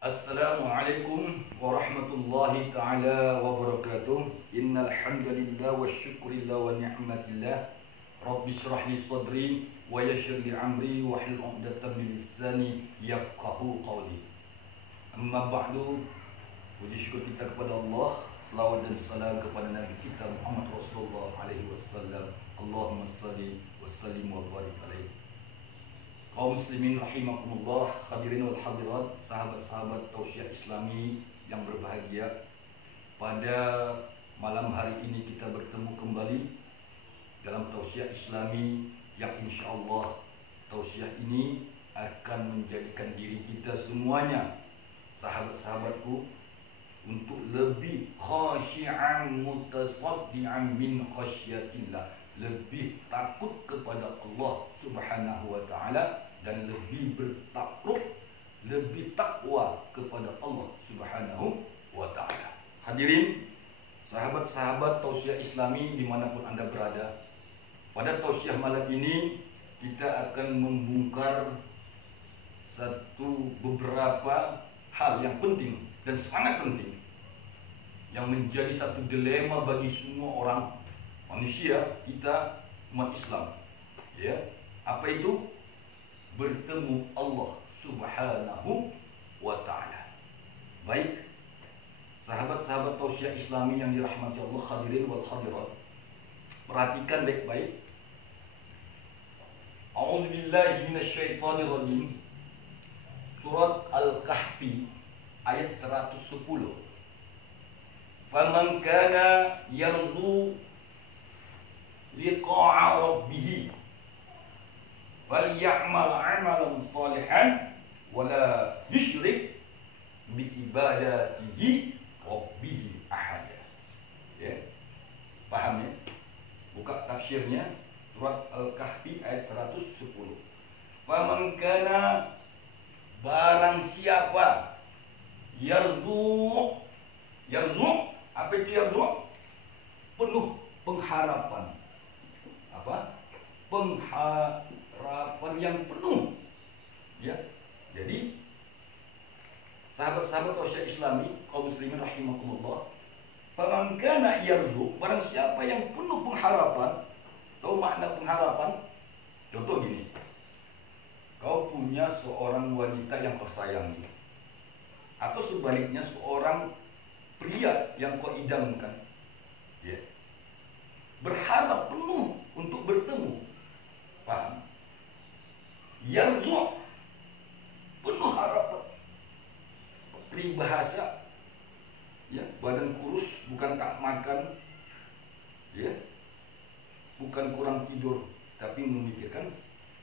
Assalamualaikum warahmatullahi ta'ala wabarakatuh. Innal hamdalillah wa syukurillah wa ni'matillah. Rabbi shrah li sadri wa yassir li amri wa hlul 'uqdatam min lisani yafqahu qawli. Amma ba'du. Puji syukur kita kepada Allah, selawat dan salam kepada Nabi kita Muhammad Rasulullah alaihi wasallam. Allahumma shalli wa sallim wa barik alaihi. Kaum muslimin rahimakumullah, hadirin wal hadirat, sahabat-sahabat tausiah Islami yang berbahagia. Pada malam hari ini kita bertemu kembali dalam tausiah Islami yang insyaallah tausiah ini akan menjadikan diri kita semuanya, sahabat-sahabatku, untuk lebih khasyi'an mutasaddi'an min khasyatillah, lebih takut kepada Allah Subhanahu wa taala dan lebih bertakrub, lebih takwa kepada Allah Subhanahu wa taala. Hadirin, sahabat-sahabat tausiah Islami dimanapun Anda berada, pada tausiah malam ini kita akan membongkar beberapa hal yang penting dan sangat penting yang menjadi satu dilema bagi semua orang manusia, kita umat Islam. Ya, apa itu? Bertemu Allah Subhanahu wa taala. Baik, sahabat-sahabat tausiah Islami yang dirahmati Allah, hadirin wal hadirat, perhatikan baik-baik. A'udzubillahi minasyaitonirrajim. Surat Al-Kahfi ayat 110. Faman kana yarju liqa'a rabbih falyamal 'amalan shalihan wala yusyrik bi ibadatihi rabbih ahada. Ya. Paham ya? Buka tafsirnya, surat Al-Kahfi ayat 110. Faman kana, barang siapa, yarzu, apa itu yarzu? Penuh pengharapan. Apa? Pengharapan yang penuh. Ya. Jadi sahabat-sahabat tausiah Islami, kaum muslimin rahimakumullah, faman kana yarzu, barang siapa yang penuh pengharapan. Tahu makna pengharapan? Contoh gini. Kau punya seorang wanita yang kau sayangi, atau sebaliknya seorang pria yang kau idamkan, ya, berharap penuh untuk bertemu. Paham? Yarzu, penuh harapan. Peribahasa, ya, badan kurus bukan tak makan, ya, bukan kurang tidur, tapi memikirkan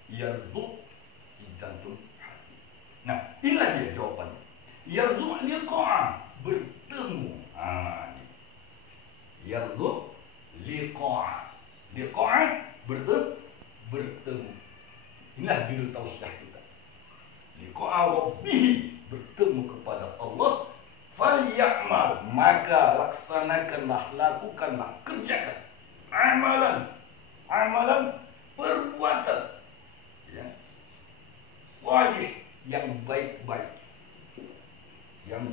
yarzu, si jantung hati. Nah, inilah dia jawabannya. Yarzu liqa'a, bertemu. Yarzu liqa'a, liqa'a, bertemu. Inilah judul tausiah kita. Liqa'a rabbih, bertemu kepada Allah. Falyamal, maka laksanakanlah, lakukanlah, kerjakan amalan, perbuatan, ya, salih, yang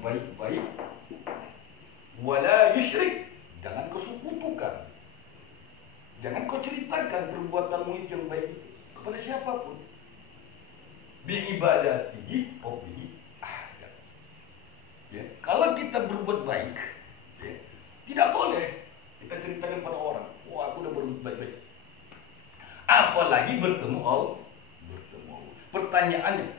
baik-baik, wala yusyrik, jangan kau sekutukan, jangan kau ceritakan perbuatanmu itu yang baik itu kepada siapapun. Bi ibadatihi rabbihi ahad. Ya, kalau kita berbuat baik, ya, tidak boleh kita ceritakan pada orang, wah aku udah berbuat baik-baik. Apalagi bertemu Allah. Pertanyaannya,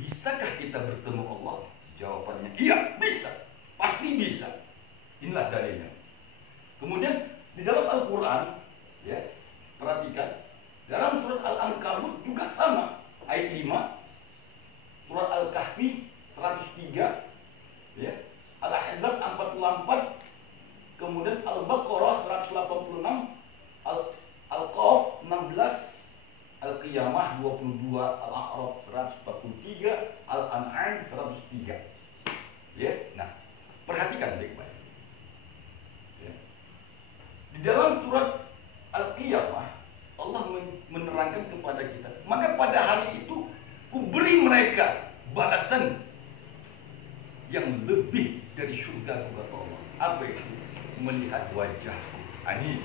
bisakah kita bertemu Allah? Jawabannya iya, bisa. Pasti bisa. Inilah dalilnya. Kemudian di dalam Al-Quran, ya, perhatikan, dalam surat Al-Ankabut juga sama, ayat 5, surat Al-Kahfi 103, ya, Al-Ahzab 44, kemudian Al-Baqarah 186, Al-Qaf 16, Al-Qiyamah 22, Al-A'raf 143, Al-An'am 103. Ya, nah, perhatikan baik-baik. Ya. Di dalam surat Al-Qiyamah, Allah menerangkan kepada kita, maka pada hari itu ku beri mereka balasan yang lebih dari syurga, kata Allah. Apa itu? Melihat wajahku. Ini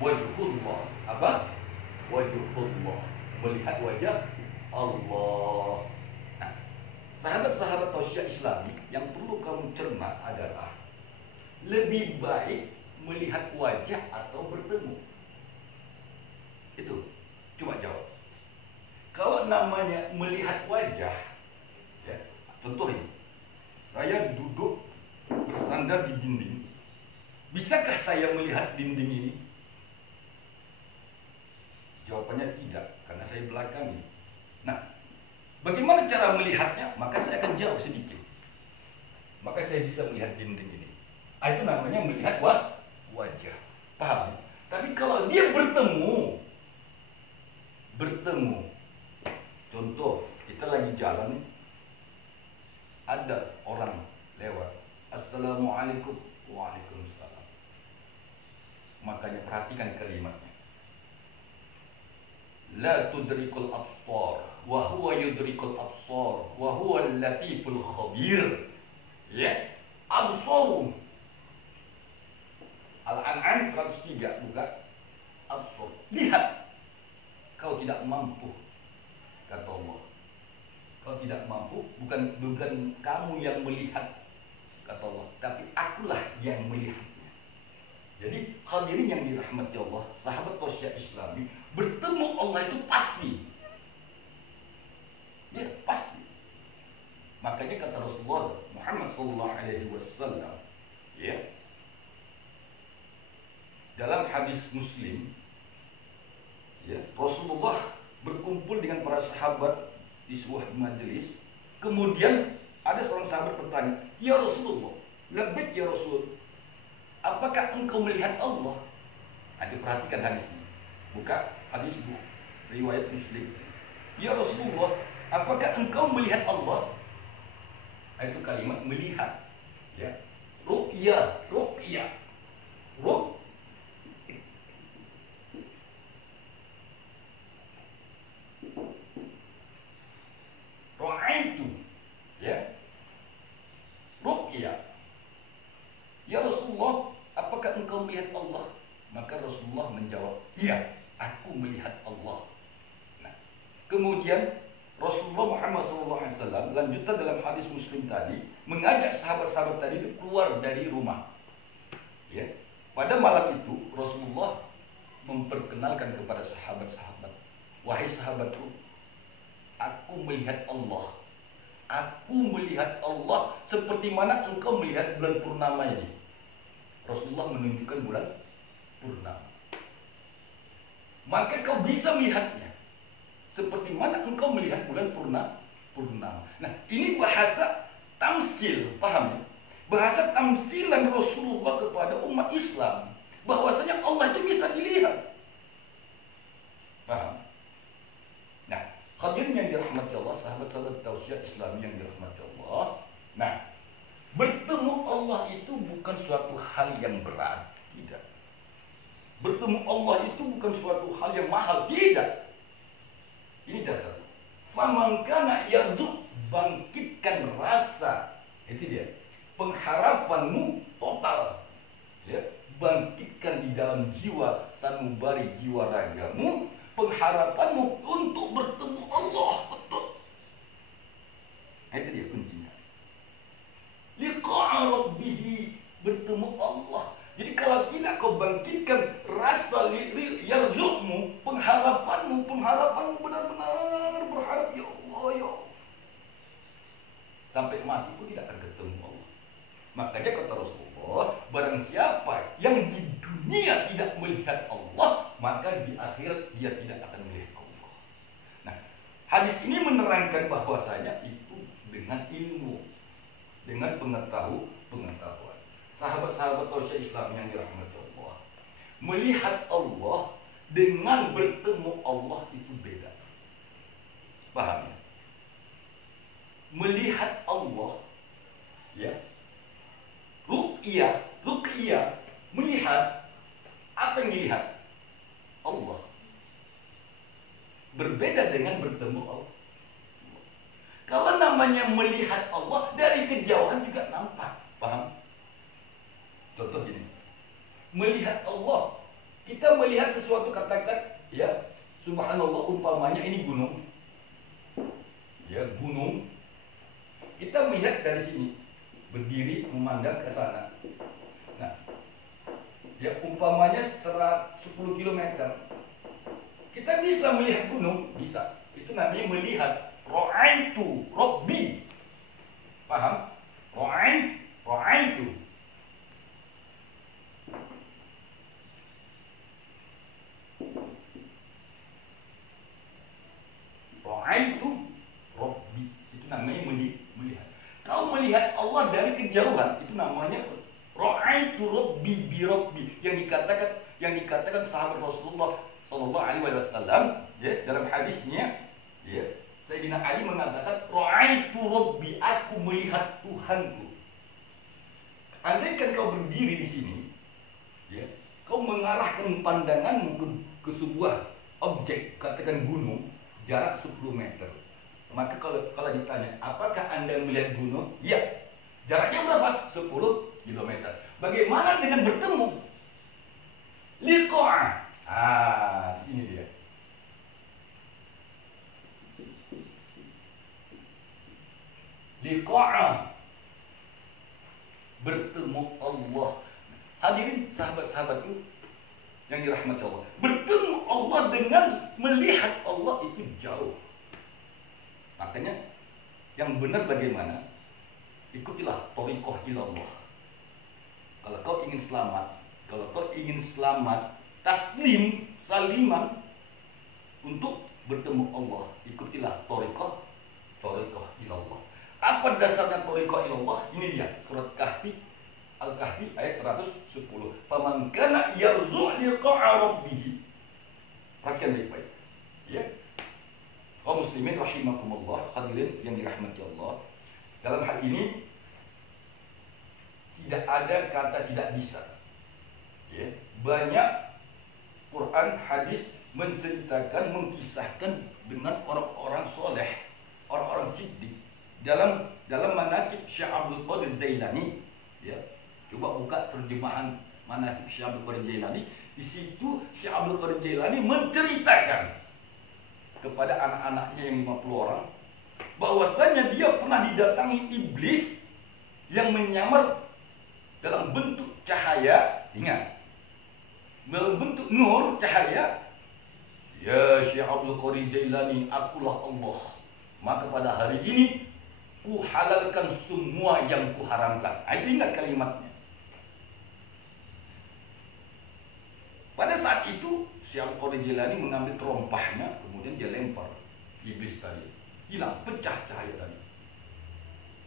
wajhullah. Apa? Wajhullah. Melihat wajah Allah. Nah, sahabat-sahabat tausiah Islami yang perlu kamu cermat adalah lebih baik melihat wajah atau bertemu. Itu. Cuma jawab. Kalau namanya melihat wajah, ya, contohnya, saya duduk bersandar di dinding. Bisakah saya melihat dinding ini? Jawabannya tidak, karena saya belakangi. Nah, bagaimana cara melihatnya? Maka saya akan jauh sedikit. Maka saya bisa melihat dinding ini. Itu namanya melihat wajah. Paham? Tapi kalau dia bertemu, contoh, kita lagi jalan nih, ada orang lewat, Assalamualaikum, Waalaikumsalam. Makanya perhatikan kalimatnya. La tudrikul absar, wa huwa yudrikul absar, wa huwa al-latiful khabir. Ya, absar. Al-An'am 103, buka. Absar. Lihat. Kau tidak mampu, kata Allah. Kau tidak mampu, bukan kamu yang melihat, kata Allah, tapi akulah yang melihatnya. Jadi hadirin yang dirahmati Allah, sahabat tausiah Islami, bertemu Allah itu pasti. Ya, pasti. Makanya kata Rasulullah Muhammad SAW, ya, dalam hadis Muslim, ya, Rasulullah berkumpul dengan para sahabat di sebuah majelis. Kemudian ada seorang sahabat bertanya, "Ya Rasulullah, labbaik ya Rasul, apakah engkau melihat Allah?" Perhatikan hadis ini. Buka hadis riwayat Muslim. "Ya Rasulullah, apakah engkau melihat Allah?" Itu kalimat melihat. Ya. Ru'ya. Ra'aitu, ya, ru'ya. "Ya Rasulullah, apakah engkau melihat Allah?" Maka Rasulullah menjawab, "Iya, aku melihat Allah." Nah, kemudian Rasulullah Muhammad SAW lanjutan dalam hadis Muslim tadi, mengajak sahabat-sahabat tadi itu keluar dari rumah. Ya, pada malam itu Rasulullah memperkenalkan kepada sahabat-sahabat, "Wahai sahabatku, aku melihat Allah. Aku melihat Allah seperti mana engkau melihat bulan purnama ini." Rasulullah menunjukkan bulan purnama. "Maka kau bisa melihatnya seperti mana engkau melihat bulan purnama." Nah, ini bahasa tamsil, paham ya? Bahasa tamsilan Rasulullah kepada umat Islam, bahwasanya Allah itu bisa dilihat. Paham? Nah, hadirin yang dirahmati Allah, sahabat-sahabat tausiah Islam yang dirahmati Allah. Nah, bertemu Allah itu bukan suatu hal yang berat, tidak. Bertemu Allah itu bukan suatu hal yang mahal, tidak. Ini dasar. Faman kana yarju, bangkitkan rasa. Itu dia. Pengharapanmu total. Ya, bangkitkan di dalam jiwa, sanubari jiwa ragamu, pengharapanmu untuk bertemu Allah. Betul. Itu dia kuncinya. Liqa'a rabbih, bertemu Allah. Jadi kalau tidak kau bangkitkan rasa yarzu'mu, pengharapanmu benar-benar berharap, ya Allah, ya Allah, sampai mati pun tidak akan ketemu Allah. Makanya kata Rasulullah, barang siapa yang di dunia tidak melihat Allah, maka di akhirat dia tidak akan melihat Allah. Nah, hadis ini menerangkan bahwasanya itu dengan ilmu, dengan pengetahuan. Sahabat-sahabat tausiah Islam yang dirahmati Allah, melihat Allah dengan bertemu Allah itu beda. Paham ya? Melihat Allah, ya, ruqyah, melihat, apa yang dilihat? Allah. Berbeda dengan bertemu Allah. Kalau namanya melihat melihat Allah dari kejauhan juga nampak. Paham? Contoh gini. Melihat Allah. Kita melihat sesuatu, katakan, ya, subhanallah, umpamanya ini gunung. Ya, gunung. Kita melihat dari sini, berdiri memandang ke sana. Nah, ya umpamanya 10 km. Kita bisa melihat gunung, bisa. Itu namanya melihat. Ra'aitu Rabbi. Paham? Ra'aitu. Ra'aitu Rabbi. Itu namanya melihat. Kau melihat Allah dari kejauhan, itu namanya Ra'aitu Rabbi bi Rabbi. Yang dikatakan sahabat Rasulullah sallallahu alaihi wasallam, ya, dalam hadisnya, ya, Sayyidina Ali mengatakan, Ra'aitu Rabbi, aku melihat Tuhanku. Andaikan kau berdiri di sini, ya, kau mengarahkan pandanganmu ke sebuah objek, katakan gunung, jarak 10 meter. Maka kalau ditanya, apakah Anda melihat gunung? Ya. Jaraknya berapa? 10 km. Bagaimana dengan bertemu? Liqa'a. Di sini dia. Liqa'a. Bertemu Allah. Hadirin sahabat-sahabatku yang dirahmati Allah. Bertemu Allah dengan melihat Allah itu jauh. Makanya yang benar bagaimana? Ikutilah thariqah ilallah. Kalau kau ingin selamat, taslim, saliman untuk bertemu Allah, ikutilah thariqah ilallah. Apa dasarnya thariqah ilallah? Ini dia, surat Al-Kahfi ayat 110. Faman kana yarzu liqa'a rabbih. Perhatikan baik-baik. Ya. Kaum muslimin rahimakumullah, hadirin yang dirahmati Allah. Dalam hal ini tidak ada kata tidak bisa. Ya. Banyak Quran, hadis menceritakan, mengkisahkan dengan orang-orang soleh, orang-orang siddiq. Dalam manaqib Syekh Abdul Qadir Jailani, ya, coba buka terjemahan manaqib Syekh Abdul Qadir Jailani. Di situ Syekh Abdul Qadir Jailani menceritakan kepada anak-anaknya yang 50 orang bahwasanya dia pernah didatangi iblis yang menyamar dalam bentuk cahaya, ingat, dalam bentuk nur, cahaya. Ya Syekh Abdul Qadir Jailani, akulah Allah. Maka pada hari ini ku halalkan semua yang ku haramkan. Itu ingat kalimatnya. Pada saat itu Syekh Abdul Qadir Jailani mengambil terompahnya, kemudian dia lempar iblis tadi. Hilang, pecah cahaya tadi.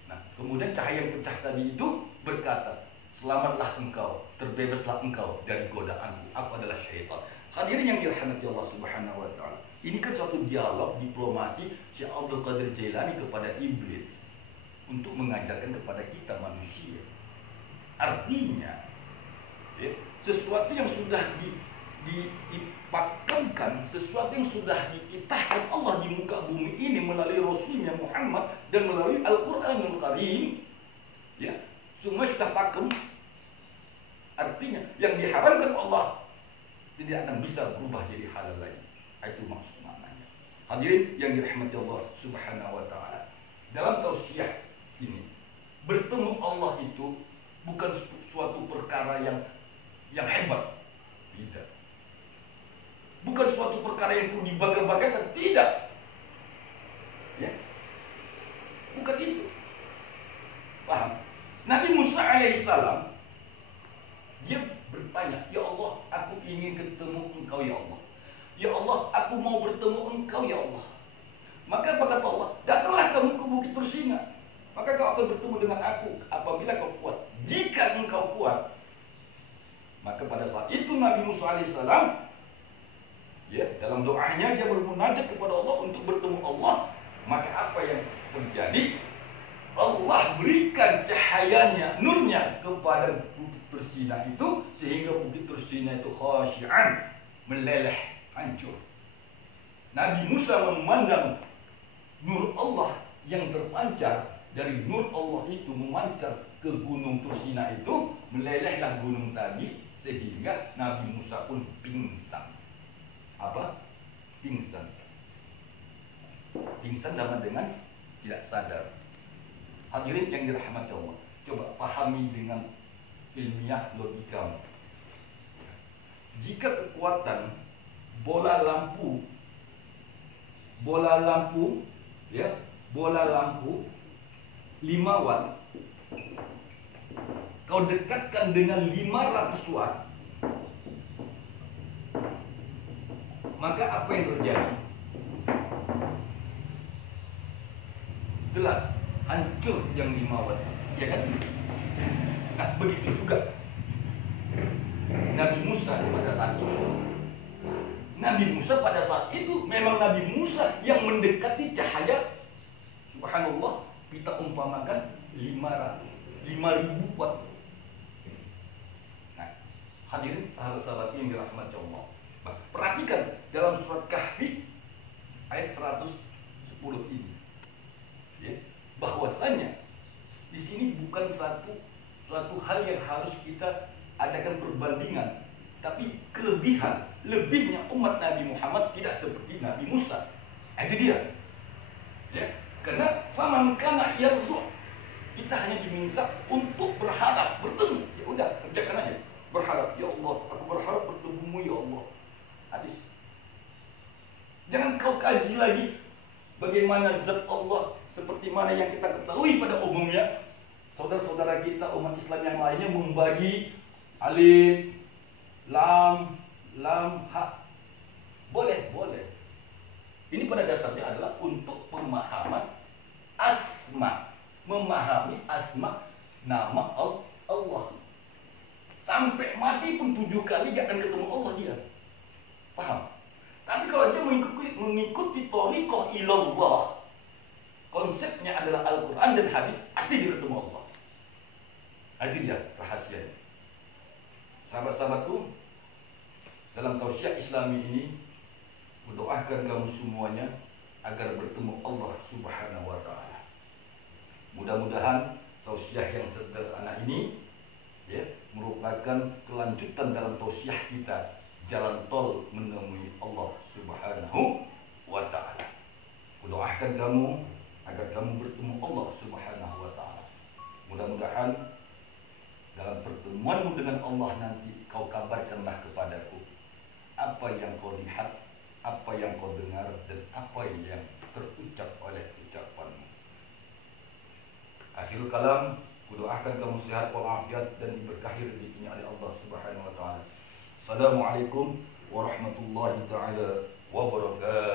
Nah, kemudian cahaya yang pecah tadi itu berkata, selamatlah engkau, terbebaslah engkau dari godaanku. Aku adalah syaitan. Hadirin yang dirahmati Allah Subhanahu wa taala. Ini kan suatu dialog diplomasi Syekh Abdul Qadir Jailani kepada iblis untuk mengajarkan kepada kita manusia. Artinya, ya, sesuatu yang sudah dipakemkan, sesuatu yang sudah dititahkan Allah di muka bumi ini melalui Rasulnya Muhammad dan melalui Al-Quranul Karim, ya, semua sudah pakem. Artinya yang diharamkan Allah tidak akan bisa berubah jadi halal lagi. Itu maksud maknanya. Hadirin yang dirahmati Allah Subhanahu wa taala. Dalam tausiah ini, bertemu Allah itu bukan suatu perkara yang hebat. Tidak. Bukan suatu perkara yang perlu dibangga-banggakan, tidak. Ya. Bukan itu. Paham? Nabi Musa alaihissalam dia bertanya, ya Allah, aku ingin ketemu engkau ya Allah. Ya Allah, aku mau bertemu engkau ya Allah. Maka apa kata Allah? Datanglah kamu ke Bukit Persina. Maka kau akan bertemu dengan aku apabila kau kuat. Jika engkau kuat, maka pada saat itu Nabi Musa alaihissalam, ya, dalam doanya dia bermunajat kepada Allah untuk bertemu Allah. Maka apa yang terjadi? Allah berikan cahayanya, nurnya kepada Bukit Persina itu, sehingga Bukit Persina itu khasyi'an, meleleh, hancur. Nabi Musa memandang nur Allah yang terpancar dari nur Allah itu memancar ke gunung Tursina itu, melelehlah gunung tadi sehingga Nabi Musa pun pingsan. Apa? Pingsan. Pingsan sama dengan tidak sadar. Hadirin yang dirahmati Allah, coba pahami dengan ilmiah logika. Jika kekuatan bola lampu ya, bola lampu 5 watt kau dekatkan dengan 500 watt, maka apa yang terjadi? Jelas hancur yang 5 watt, ya kan? Nah, begitu juga Nabi Musa pada saat itu memang Nabi Musa yang mendekati cahaya. Subhanallah, kita umpamakan 5.000 watt. Nah, hadirin sahabat-sahabat yang dirahmati Allah, perhatikan dalam surat Kahfi ayat 110 ini, ya, bahwasanya di sini bukan suatu hal yang harus kita adakan perbandingan, tapi lebihnya umat Nabi Muhammad tidak seperti Nabi Musa. Itu dia, ya. Karena faman kana yarzu, kita hanya diminta untuk berharap bertemu. Ya udah, kerjakan aja. Berharap, ya Allah, aku berharap bertemumu ya Allah. Habis. Jangan kau kaji lagi bagaimana zat Allah seperti mana yang kita ketahui pada umumnya. Saudara-saudara kita umat Islam yang lainnya membagi alif, lam, ha. Boleh. Ini pada dasarnya adalah untuk pemahaman asma, memahami asma nama Allah. Sampai mati pun 7 kali gak akan ketemu Allah dia. Paham? Tapi kalau dia mengikuti thariqah ilallah, konsepnya adalah Al-Quran dan hadis, pasti dia ketemu Allah. Itu dia rahasianya. Sahabat-sahabatku, dalam tausiah Islami ini, mendoakan kamu semuanya agar bertemu Allah Subhanahu wa Ta'ala. Mudah-mudahan tausiah yang sederhana ini, ya, merupakan kelanjutan dalam tausiah kita, jalan tol menemui Allah Subhanahu wa Ta'ala. Mendoakan kamu agar kamu bertemu Allah Subhanahu wa Ta'ala. Mudah-mudahan dalam pertemuanmu dengan Allah nanti kau kabarkanlah kepadaku apa yang kau lihat, apa yang kau dengar, dan apa yang terucap oleh ucapanmu. Akhirul kalam, kudoakan kamu sehat walafiat dan diberkahi rezekinya oleh Allah Subhanahu wa Ta'ala. Assalamualaikum warahmatullahi taala wabarakatuh.